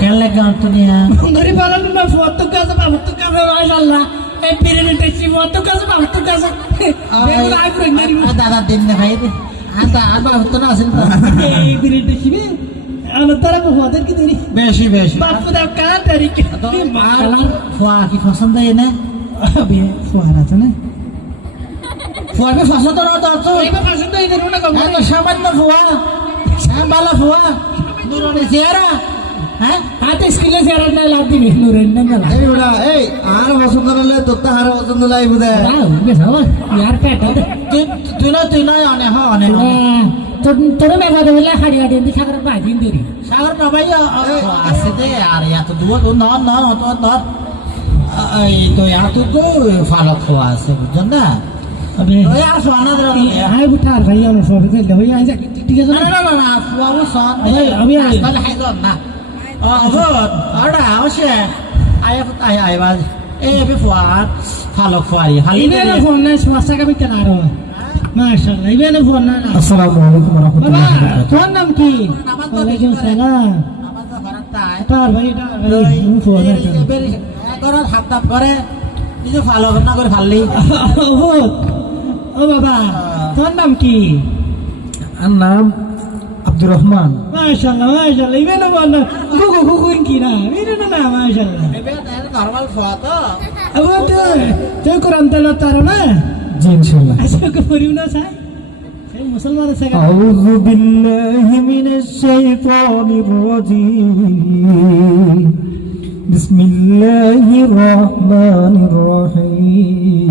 খেলে গান দুনিয়া ধরে বলেন না ফত কাজ বাবত কাজ মাশাআল্লাহ এই পিরিয়ড দেখছি ফত কাজ বাবত কাজ বেগুন আই প্রেগন্যান্ট দাদা দিন না ভাই আতা আর বাবত না আসেন এই পিরিয়ড দেখছি আনতারা ফদের কি ধরি বেশি বেশি বাপ দাও কার তারিখ আর ফুয়া কি পছন্দ এনে আবে ফুয়ার আছে না ফুয়া কি পছন্দ না তো এইবা পছন্দ এই ধরো না কম তো সামান্য ফুয়া হ্যাঁ ভালো ফুয়া নুরনে চেহারা হ্যাঁ হাতে স্কিলে যারা না লাভ দিবি নুরেন না না এই ওটা এই আর পছন্দ হলে তোর তো হার পছন্দ লাই বুঝে দাও বেশ হবে ইয়ার পেট তুই না অনেক অনেক তোর মেঘা দেবলে হাড়ি হাড়ি দি সাগর বাজিন দেরি সাগর বাবাই আছে দে আর এত দূর ন ন তো ধর এই তো এত তো ফালক ফুয়া আছে বুঝছেন না আবে ওই আসো আনাদের হাই বুটার ভাই আমি সবে কইলে হই আইজা ঠিক আছে না না না না ফুয়া ও সন আমি তাহলে হাইজন না আরে আসে আই আই বাজ এ বে ফুয়া ফালক ফুয়ারি খালি ইবেনে ফোন না সমস্যা কবি কেন আর মাশাআল্লাহ ইবেনে ফোন না আসসালামু আলাইকুম ওয়া বাবা রাহমাতুল্লাহি তোর নাম কি ওয়ালাইকুম সালাম নামাজ পড়াতায় তার ভাই আমি ফোন না করে হাত তাপ করে কিছু ভালো না করে ফাললি ও বাবা তোর নাম কি আর নাম আব্দুর রহমান মাশাআল্লাহ মাশাআল্লাহ ইবেনে ফোন না গুগু গুগু কি না ইবেনে না মাশাআল্লাহ নরমাল ফুয়া তো আবো তুই কোরআন তেলাওয়াত করো না জি ইনশাআল্লাহ আজকে করিও না স্যার সেই মুসলমান আছে أعوذ بالله من الشيطان الرجيم بسم الله الرحمن الرحيم